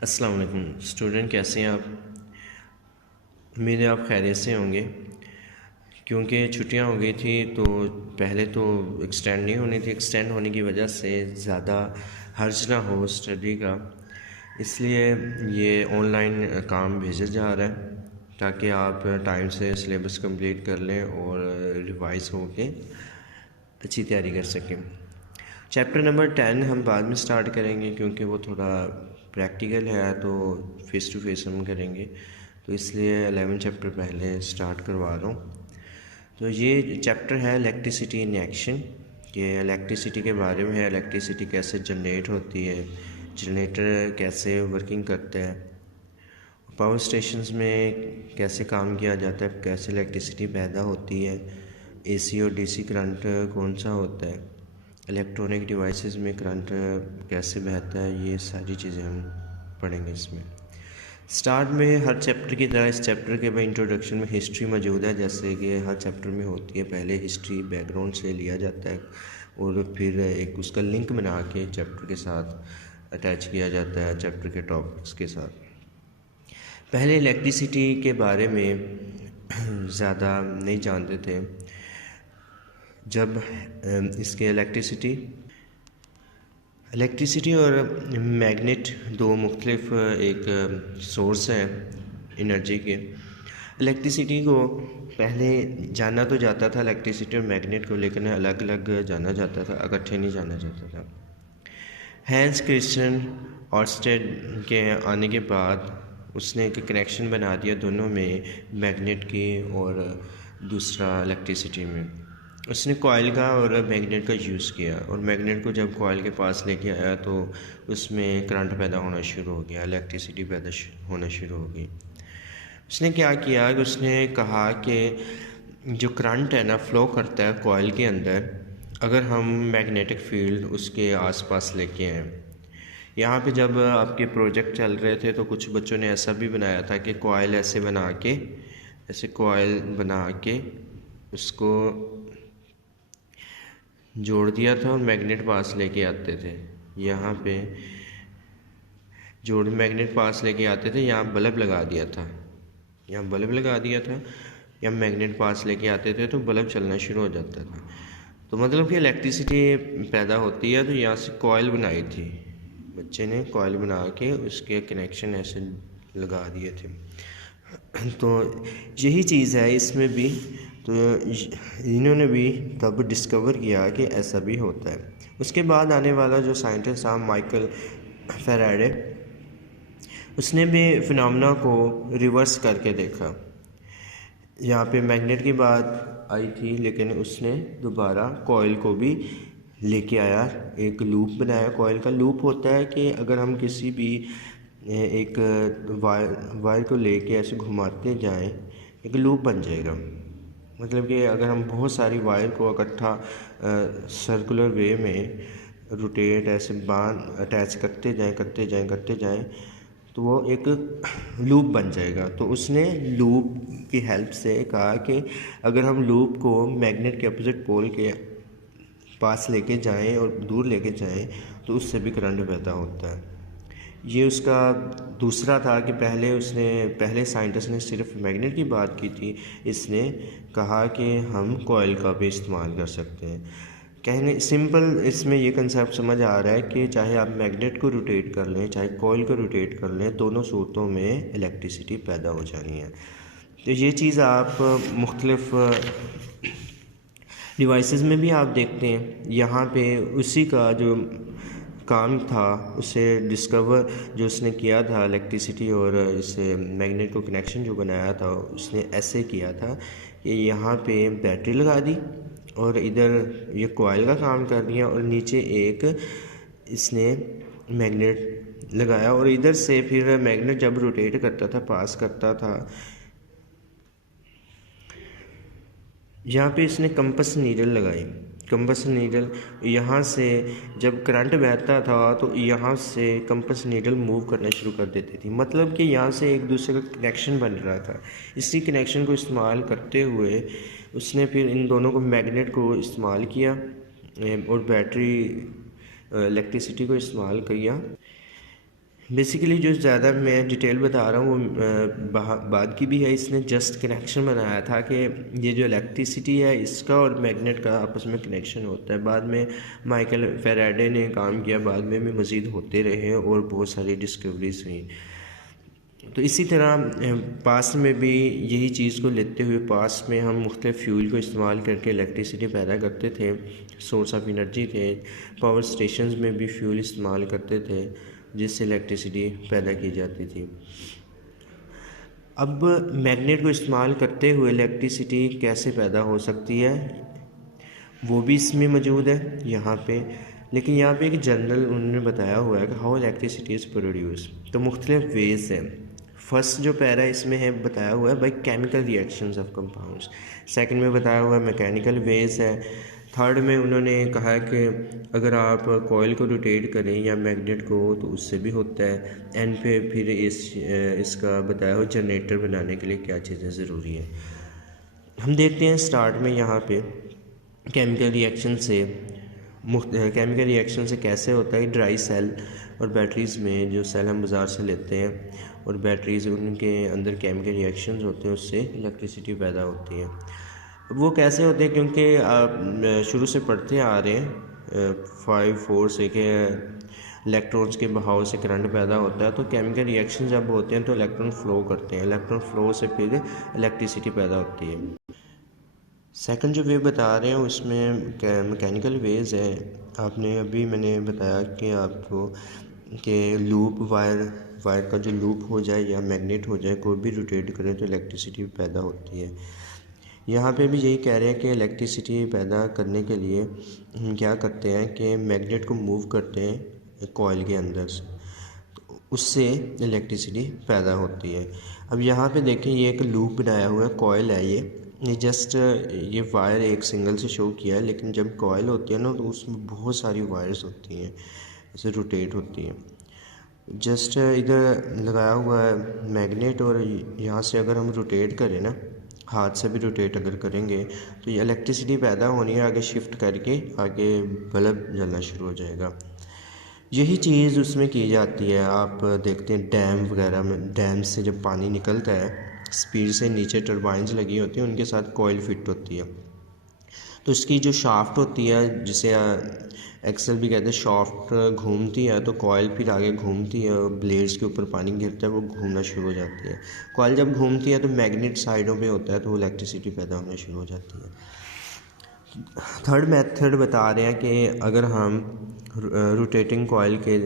अस्सलाम वालेकुम स्टूडेंट, कैसे हैं आप? उम्मीद है आप खैरियत से होंगे। क्योंकि छुट्टियां हो गई थी तो पहले तो एक्सटेंड नहीं होनी थी, एक्सटेंड होने की वजह से ज़्यादा हर्ज ना हो स्टडी का, इसलिए ये ऑनलाइन काम भेजा जा रहा है ताकि आप टाइम से सिलेबस कंप्लीट कर लें और रिवाइज हो के अच्छी तैयारी कर सकें। चैप्टर नंबर 10 हम बाद में स्टार्ट करेंगे क्योंकि वो थोड़ा प्रैक्टिकल है, तो फेस टू फेस हम करेंगे, तो इसलिए 11 चैप्टर पहले स्टार्ट करवा रहा हूँ। तो ये चैप्टर है इलेक्ट्रिसिटी इन एक्शन, कि इलेक्ट्रिसिटी के बारे में है। इलेक्ट्रिसिटी कैसे जनरेट होती है, जनरेटर कैसे वर्किंग करता है, पावर स्टेशंस में कैसे काम किया जाता है, कैसे इलेक्ट्रिसिटी पैदा होती है, एसी और डीसी करंट कौन सा होता है, इलेक्ट्रॉनिक डिवाइसेस में करंट कैसे बहता है, ये सारी चीज़ें हम पढ़ेंगे इसमें। स्टार्ट में हर चैप्टर की तरह इस चैप्टर के बाद इंट्रोडक्शन में हिस्ट्री मौजूद है, जैसे कि हर चैप्टर में होती है। पहले हिस्ट्री बैकग्राउंड से लिया जाता है और फिर एक उसका लिंक बना के चैप्टर के साथ अटैच किया जाता है, चैप्टर के टॉपिक्स के साथ। पहले इलेक्ट्रिसिटी के बारे में ज़्यादा नहीं जानते थे। जब इसके इलेक्ट्रिसिटी और मैग्नेट दो मुख्तलिफ एक सोर्स हैं एनर्जी के। इलेक्ट्रिसिटी को पहले जाना तो जाता था, इलेक्ट्रिसिटी और मैग्नेट को, लेकिन अलग अलग जाना जाता था, इकट्ठे नहीं जाना जाता था। हैंस क्रिश्चियन ऑर्स्टेड के आने के बाद उसने एक कनेक्शन बना दिया दोनों में, मैग्नेट की और दूसरा इलेक्ट्रिसिटी में। उसने कॉइल का और मैग्नेट का यूज़ किया, और मैग्नेट को जब कॉइल के पास लेके आया तो उसमें करंट पैदा होना शुरू हो गया, इलेक्ट्रिसिटी पैदा होना शुरू हो गई। उसने क्या किया कि उसने कहा कि जो करंट है ना फ्लो करता है कॉइल के अंदर, अगर हम मैग्नेटिक फील्ड उसके आसपास लेके आएँ। यहाँ पे जब आपके प्रोजेक्ट चल रहे थे तो कुछ बच्चों ने ऐसा भी बनाया था कि कॉइल ऐसे बना के, ऐसे कॉइल बना के उसको जोड़ दिया था और मैग्नेट पास लेके आते थे। यहाँ पे जोड़ मैग्नेट पास लेके आते थे, यहाँ बल्ब लगा दिया था, यहाँ बल्ब लगा दिया था, या मैग्नेट पास लेके आते थे तो बल्ब चलना शुरू हो जाता था। तो मतलब कि इलेक्ट्रिसिटी पैदा होती है। तो यहाँ से कॉइल बनाई थी, बच्चे ने कॉइल बना के उसके कनेक्शन ऐसे लगा दिए थे। तो यही चीज़ है इसमें भी। तो इन्होंने भी तब डिस्कवर किया कि ऐसा भी होता है। उसके बाद आने वाला जो साइंटिस्ट था माइकल फैराडे, उसने भी फिनोमेना को रिवर्स करके देखा। यहाँ पे मैग्नेट की बात आई थी, लेकिन उसने दोबारा कॉइल को भी लेके आया, एक लूप बनाया। कॉइल का लूप होता है कि अगर हम किसी भी एक वायर को लेके ऐसे घुमाते जाएं, एक लूप बन जाएगा। मतलब कि अगर हम बहुत सारी वायर को इकट्ठा सर्कुलर वे में रोटेट ऐसे बांध अटैच करते जाएं तो वो एक लूप बन जाएगा। तो उसने लूप की हेल्प से कहा कि अगर हम लूप को मैग्नेट के अपोजिट पोल के पास लेके जाएं और दूर लेके जाएं तो उससे भी करंट पैदा होता है। ये उसका दूसरा था कि पहले साइंटिस्ट ने सिर्फ मैग्नेट की बात की थी, इसने कहा कि हम कॉइल का भी इस्तेमाल कर सकते हैं। कहने सिंपल इसमें ये कंसेप्ट समझ आ रहा है कि चाहे आप मैग्नेट को रोटेट कर लें, चाहे कॉइल को रोटेट कर लें, दोनों सूरतों में इलेक्ट्रिसिटी पैदा हो जानी है। तो ये चीज़ आप मुख्तलिफ डिवाइसेस में भी आप देखते हैं। यहाँ पे उसी का जो काम था, उसे डिस्कवर जो उसने किया था इलेक्ट्रिसिटी और इसे मैग्नेट को कनेक्शन जो बनाया था, उसने ऐसे किया था कि यहाँ पे बैटरी लगा दी और इधर ये कॉइल का काम कर दिया और नीचे एक इसने मैग्नेट लगाया, और इधर से फिर मैग्नेट जब रोटेट करता था, पास करता था, यहाँ पे इसने कंपस नीडल लगाई। कंपस नीडल यहाँ से जब करंट बहता था तो यहाँ से कंपस नीडल मूव करना शुरू कर देती थी। मतलब कि यहाँ से एक दूसरे का कनेक्शन बन रहा था। इसी कनेक्शन को इस्तेमाल करते हुए उसने फिर इन दोनों को मैग्नेट को इस्तेमाल किया और बैटरी इलेक्ट्रिसिटी को इस्तेमाल किया। बेसिकली जो ज़्यादा मैं डिटेल बता रहा हूँ वो बाद की भी है। इसने जस्ट कनेक्शन बनाया था कि ये जो इलेक्ट्रिसिटी है इसका और मैग्नेट का आपस में कनेक्शन होता है। बाद में माइकल फैराडे ने काम किया, बाद में भी मज़ीद होते रहे और बहुत सारी डिस्कवरीज हुई। तो इसी तरह पास्ट में भी यही चीज़ को लेते हुए पास्ट में हम मुख्तलिफ फ्यूल को इस्तेमाल करके इलेक्ट्रिसिटी पैदा करते थे, सोर्स ऑफ एनर्जी थे। पावर स्टेशंस में भी फ्यूल इस्तेमाल करते थे जिससे इलेक्ट्रिसिटी पैदा की जाती थी। अब मैग्नेट को इस्तेमाल करते हुए इलेक्ट्रिसिटी कैसे पैदा हो सकती है वो भी इसमें मौजूद है यहाँ पे। लेकिन यहाँ पे एक जनरल उन्होंने बताया हुआ है कि हाउ इलेक्ट्रिसिटी इज़ प्रोड्यूस। तो मुख्तलिफ वेज़ हैं। फर्स्ट जो पैरा इसमें है बताया हुआ है by chemical reactions of compounds. Second में बताया हुआ है मैकेनिकल वेज़ है। थर्ड में उन्होंने कहा है कि अगर आप कॉइल को रोटेट करें या मैग्नेट को तो उससे भी होता है। एंड पे फिर इसका बताया हुआ जनरेटर बनाने के लिए क्या चीज़ें ज़रूरी हैं। हम देखते हैं स्टार्ट में यहाँ पे केमिकल रिएक्शन से कैसे होता है। ड्राई सेल और बैटरीज़ में जो सेल हम बाज़ार से लेते हैं और बैटरीज़ उनके अंदर केमिकल रिएक्शंस होते हैं, उससे इलेक्ट्रिसिटी पैदा होती है। वो कैसे होते हैं, क्योंकि आप शुरू से पढ़ते आ रहे हैं 5 4 से कि इलेक्ट्रॉन्स के बहाव से करंट पैदा होता है। तो केमिकल रिएक्शन जब होते हैं तो इलेक्ट्रॉन फ्लो करते हैं, इलेक्ट्रॉन फ्लो से फिर इलेक्ट्रिसिटी पैदा होती है। सेकंड जो वे बता रहे हैं उसमें मैकेनिकल वेज है। आपने अभी मैंने बताया कि आपको कि लूप वायर का जो लूप हो जाए या मैग्नेट हो जाए, कोई भी रोटेट करें तो इलेक्ट्रिसिटी पैदा होती है। यहाँ पे भी यही कह रहे हैं कि इलेक्ट्रिसिटी पैदा करने के लिए हम क्या करते हैं कि मैग्नेट को मूव करते हैं कॉइल के अंदर से, तो उससे इलेक्ट्रिसिटी पैदा होती है। अब यहाँ पे देखें ये एक लूप बनाया हुआ है, कॉइल है ये जस्ट ये वायर एक सिंगल से शो किया है, लेकिन जब कॉइल होती है ना तो उसमें बहुत सारी वायर्स होती हैं, इसे रोटेट होती हैं। जस्ट इधर लगाया हुआ है मैग्नेट और यहाँ से अगर हम रोटेट करें ना, हाथ से भी रोटेट अगर करेंगे तो ये इलेक्ट्रिसिटी पैदा होनी है, आगे शिफ्ट करके आगे बल्ब जलना शुरू हो जाएगा। यही चीज़ उसमें की जाती है। आप देखते हैं डैम वगैरह में, डैम से जब पानी निकलता है स्पीड से, नीचे टरबाइंस लगी होती हैं, उनके साथ कॉइल फिट होती है। तो इसकी जो शाफ्ट होती है जिसे एक्सल भी कहते हैं, शाफ्ट घूमती है तो कॉइल फिर आगे घूमती है और ब्लेड्स के ऊपर पानी गिरता है, वो घूमना शुरू हो जाती है। कॉइल जब घूमती है तो मैग्नेट साइडों पे होता है तो इलेक्ट्रिसिटी पैदा होना शुरू हो जाती है। थर्ड मेथड बता रहे हैं कि अगर हम रोटेटिंग कॉइल के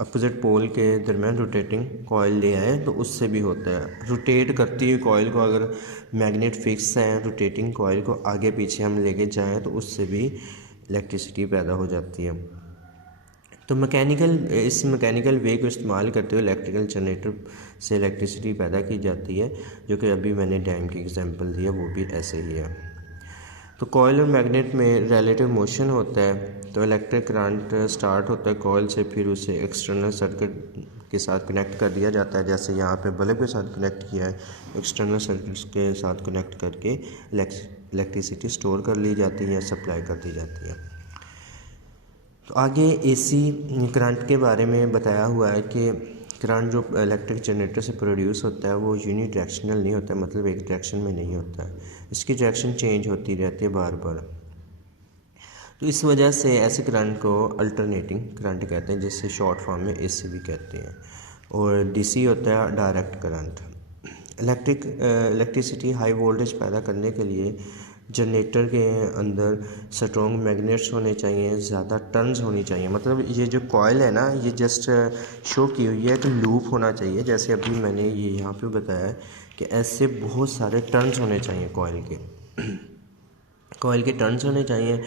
अपोजिट पोल के दरमियान रोटेटिंग कॉइल ले आए तो उससे भी होता है। रोटेट करती हुई कॉइल को अगर मैग्नेट फिक्स है, रोटेटिंग कॉइल को आगे पीछे हम लेके जाएं तो उससे भी इलेक्ट्रिसिटी पैदा हो जाती है। तो इस मैकेनिकल वे को इस्तेमाल करते हुए इलेक्ट्रिकल जनरेटर से इलेक्ट्रिसिटी पैदा की जाती है, जो कि अभी मैंने डैम की एग्जांपल दिया वो भी ऐसे ही है। तो कॉइल और मैग्नेट में रिलेटिव मोशन होता है, तो इलेक्ट्रिक करंट स्टार्ट होता है कॉइल से, फिर उसे एक्सटर्नल सर्किट के साथ कनेक्ट कर दिया जाता है। जैसे यहाँ पे बल्ब के साथ कनेक्ट किया है, एक्सटर्नल सर्किट्स के साथ कनेक्ट करके इलेक्ट्रिसिटी स्टोर कर ली जाती है, सप्लाई कर दी जाती है। तो आगे एसी करंट के बारे में बताया हुआ है कि करंट जो इलेक्ट्रिक जनरेटर से प्रोड्यूस होता है वो यूनी डायरेक्शनल नहीं होता है, मतलब एक डायरेक्शन में नहीं होता है, इसकी डायरेक्शन चेंज होती रहती है बार बार। तो इस वजह से ऐसे करंट को अल्टरनेटिंग करंट कहते हैं, जिससे शॉर्ट फॉर्म में एसी भी कहते हैं। और डीसी होता है direct current. Electricity high voltage पैदा करने के लिए जनरेटर के अंदर स्ट्रॉन्ग मैग्नेट्स होने चाहिए, ज़्यादा टर्न्स होनी चाहिए। मतलब ये जो कॉइल है ना, ये जस्ट शो की हुई है कि लूप होना चाहिए, जैसे अभी मैंने ये यहाँ पे बताया कि ऐसे बहुत सारे टर्न्स होने चाहिए कॉइल के टर्न्स होने चाहिए।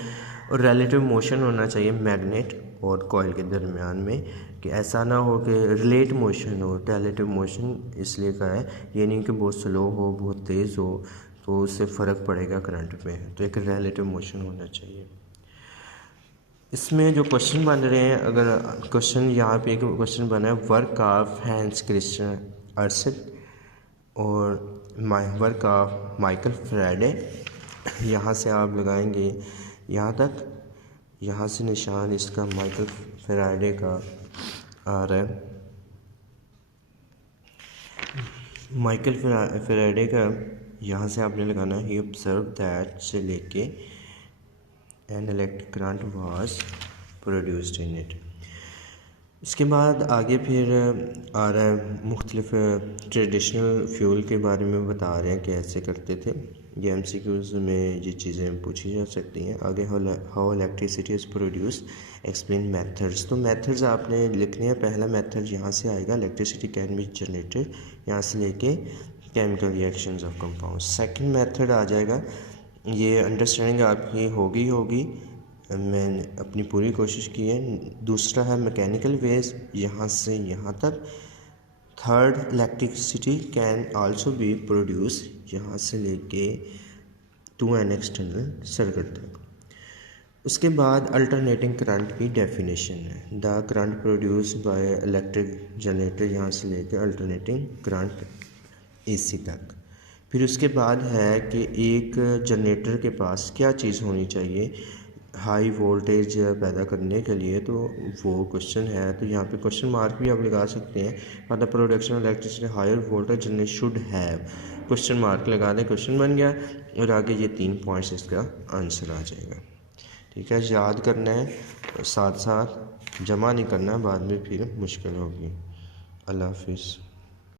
और रिलेटिव मोशन होना चाहिए मैग्नेट और कॉइल के दरमियान में, कि ऐसा ना हो कि रिलेट मोशन हो। रिलेटिव मोशन इसलिए कहा है, ये नहीं कि बहुत स्लो हो बहुत तेज़ हो तो उससे फ़र्क पड़ेगा करंट पे, तो एक रिलेटिव मोशन होना चाहिए। इसमें जो क्वेश्चन बन रहे हैं, अगर क्वेश्चन यहाँ पे एक क्वेश्चन बना है वर्क ऑफ हैंस क्रिश्चियन अर्सेट और वर्क ऑफ माइकल फैराडे, यहाँ से आप लगाएंगे यहाँ तक, यहाँ से निशान इसका माइकल फैराडे का आ रहा है माइकल फेराडे का, यहाँ से आपने लगाना है ही ऑब्जर्व दैट से लेके an electric current was produced in it. इसके बाद आगे फिर आ रहा है मुख्तलिफ ट्रेडिशनल फ्यूल के बारे में बता रहे हैं कैसे करते थे। ये MCQs में ये चीज़ें पूछी जा सकती हैं। आगे how electricity is produce, explain methods. तो मेथड्स आपने लिखने हैं। पहला मेथड यहाँ से आएगा, इलेक्ट्रिसिटी कैन बी जनरेटेड, यहाँ से लेके chemical reactions of compound. Second method आ जाएगा, ये अंडरस्टैंडिंग आपकी होगी, मैंने अपनी पूरी कोशिश की है। दूसरा है मैकेनिकल वेज, यहाँ से यहाँ तक। Third, electricity can also be produce, यहाँ से लेके टू एन एक्सटर्नल सर्किट तक। उसके बाद अल्टरनेटिंग करंट की डेफिनेशन है, the current produce by electric generator, यहाँ से लेके अल्टरनेटिंग करंट AC तक। फिर उसके बाद है कि एक जनरेटर के पास क्या चीज़ होनी चाहिए हाई वोल्टेज पैदा करने के लिए, तो वो क्वेश्चन है। तो यहाँ पे क्वेश्चन मार्क भी आप लगा सकते हैं, for the production of electricity higher voltage generator should have, question mark लगा दें, क्वेश्चन बन गया। और आगे ये 3 पॉइंट्स इसका आंसर आ जाएगा। ठीक है, याद करना है, साथ साथ जमा नहीं करना, बाद में फिर मुश्किल होगी। अल्लाह हाफिज़।